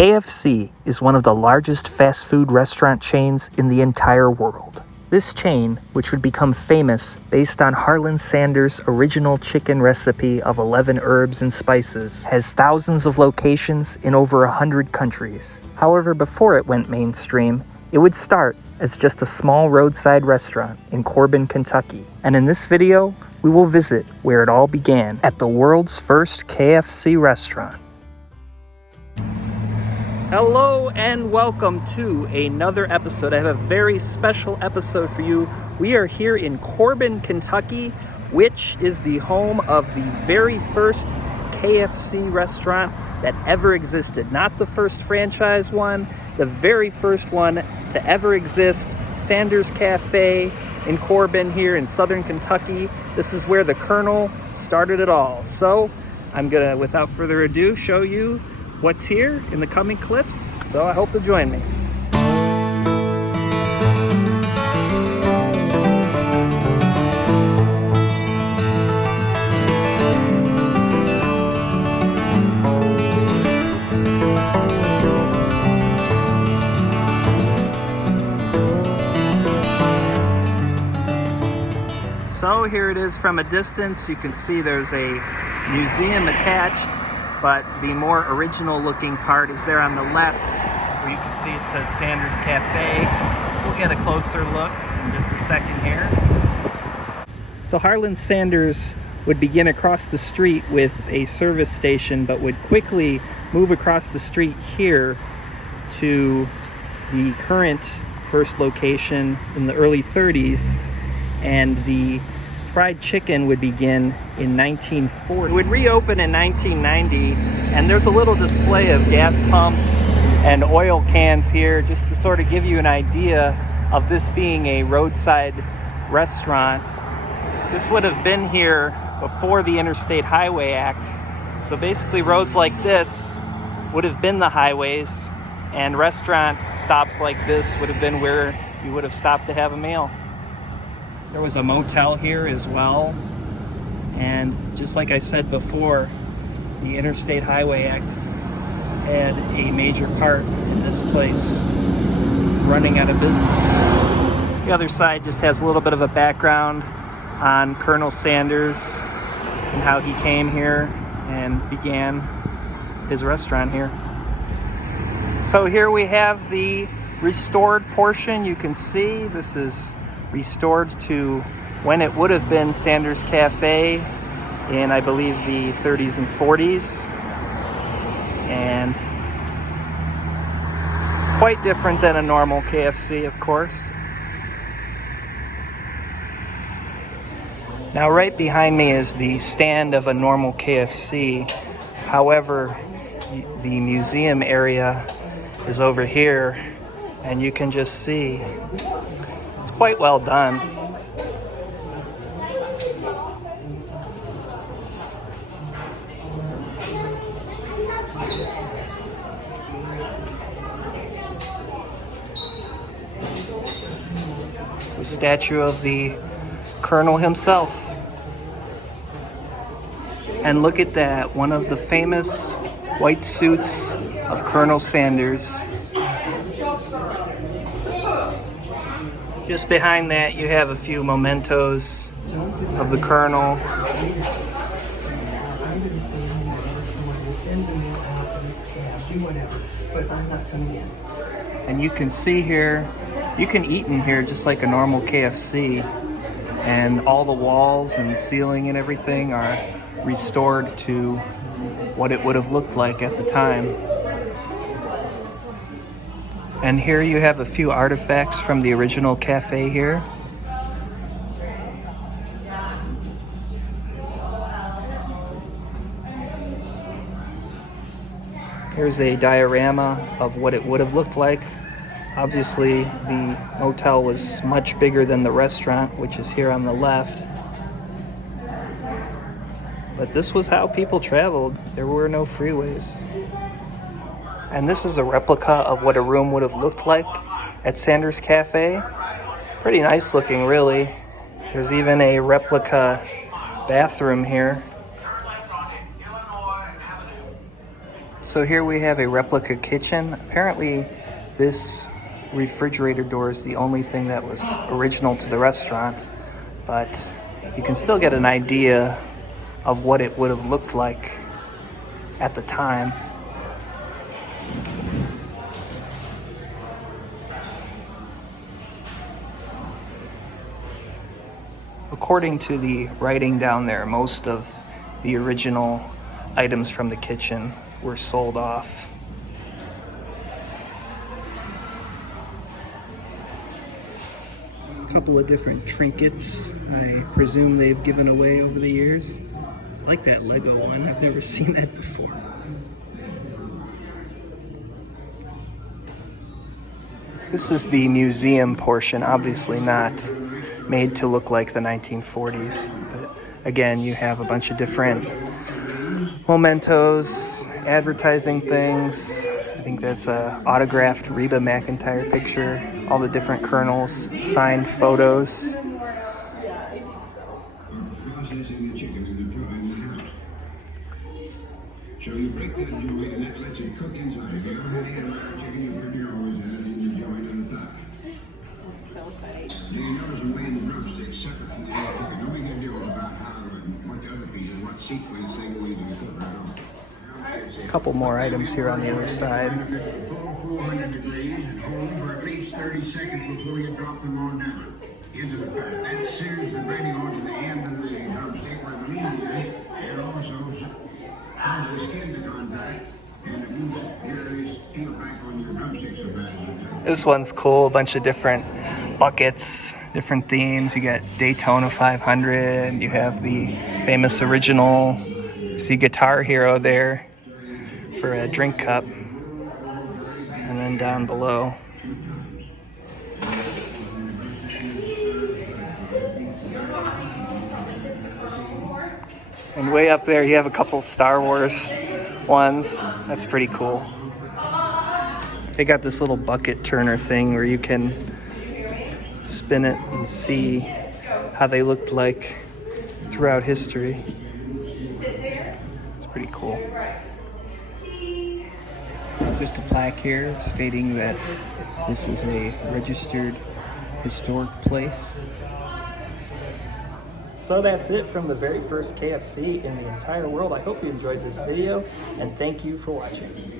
KFC is one of the largest fast food restaurant chains in the entire world. This chain, which would become famous based on Harlan Sanders' original chicken recipe of 11 herbs and spices, has thousands of locations in over 100 countries. However, before it went mainstream, it would start as just a small roadside restaurant in Corbin, Kentucky. And in this video, we will visit where it all began at the world's first KFC restaurant. Hello and welcome to another episode. I have a very special episode for you. We are here in Corbin, Kentucky, which is the home of the very first KFC restaurant that ever existed. Not the first franchise one, the very first one to ever exist. Sanders Cafe in Corbin here in southern Kentucky. This is where the Colonel started it all. So I'm gonna, without further ado, show you what's here in the coming clips, so I hope you'll join me. So here it is from a distance. You can see there's a museum attached, but the more original looking part is there on the left, where you can see it says Sanders Cafe. We'll get a closer look in just a second here. So Harlan Sanders would begin across the street with a service station, but would quickly move across the street here to the current first location in the early 30s, and the fried chicken would begin in 1940. It would reopen in 1990, and there's a little display of gas pumps and oil cans here just to sort of give you an idea of this being a roadside restaurant. This would have been here before the Interstate Highway Act. So basically roads like this would have been the highways, and restaurant stops like this would have been where you would have stopped to have a meal. There was a motel here as well, and just like I said before, the Interstate Highway Act had a major part in this place running out of business. The other side just has a little bit of a background on Colonel Sanders and how he came here and began his restaurant here. So here we have the restored portion. You can see this is restored to when it would have been Sanders Cafe in, I believe, the 30s and 40s. And quite different than a normal KFC, of course. Now, right behind me is the stand of a normal KFC. However, the museum area is over here, and you can just see it's quite well done. The statue of the Colonel himself. And look at that, one of the famous white suits of Colonel Sanders. Just behind that, you have a few mementos of the Colonel. And you can see here, you can eat in here just like a normal KFC. And all the walls and ceiling and everything are restored to what it would have looked like at the time. And here you have a few artifacts from the original cafe here. Here's a diorama of what it would have looked like. Obviously, the motel was much bigger than the restaurant, which is here on the left. But this was how people traveled. There were no freeways. And this is a replica of what a room would have looked like at Sanders Cafe. Pretty nice looking, really. There's even a replica bathroom here. So here we have a replica kitchen. Apparently this refrigerator door is the only thing that was original to the restaurant, but you can still get an idea of what it would have looked like at the time. According to the writing down there, most of the original items from the kitchen were sold off. A couple of different trinkets I presume they've given away over the years. I like that Lego one. I've never seen that before. This is the museum portion, obviously not made to look like the 1940s. But again, you have a bunch of different mementos, advertising things. I think that's a autographed Reba McEntire picture. All the different colonels, signed photos. So you break that joint and that lets it cook inside. If you ever had chicken, you put your always in the joint on the top. That's so funny. Do you notice I'm laying the drumsticks separate from the other chicken? Don't make a deal about how and what the other pieces, what sequence they go into the cook right on. A couple more items here on the other side. 400 degrees and hold for at least 30 seconds before you drop them on down into the pot. That sears the breading onto the end of the drumstick where the meat is, and also causes the skin to contact, and it won't peel back on your drumsticks so bad. This one's cool, a bunch of different buckets, different themes. You got Daytona 500, you have the famous original, see Guitar Hero there for a drink cup. And then down below, and way up there you have a couple Star Wars ones. That's pretty cool. They got this little bucket turner thing where you can spin it and see how they looked like throughout history. It's pretty cool. Just a plaque here stating that this is a registered historic place. So that's it from the very first KFC in the entire world. I hope you enjoyed this video, and thank you for watching.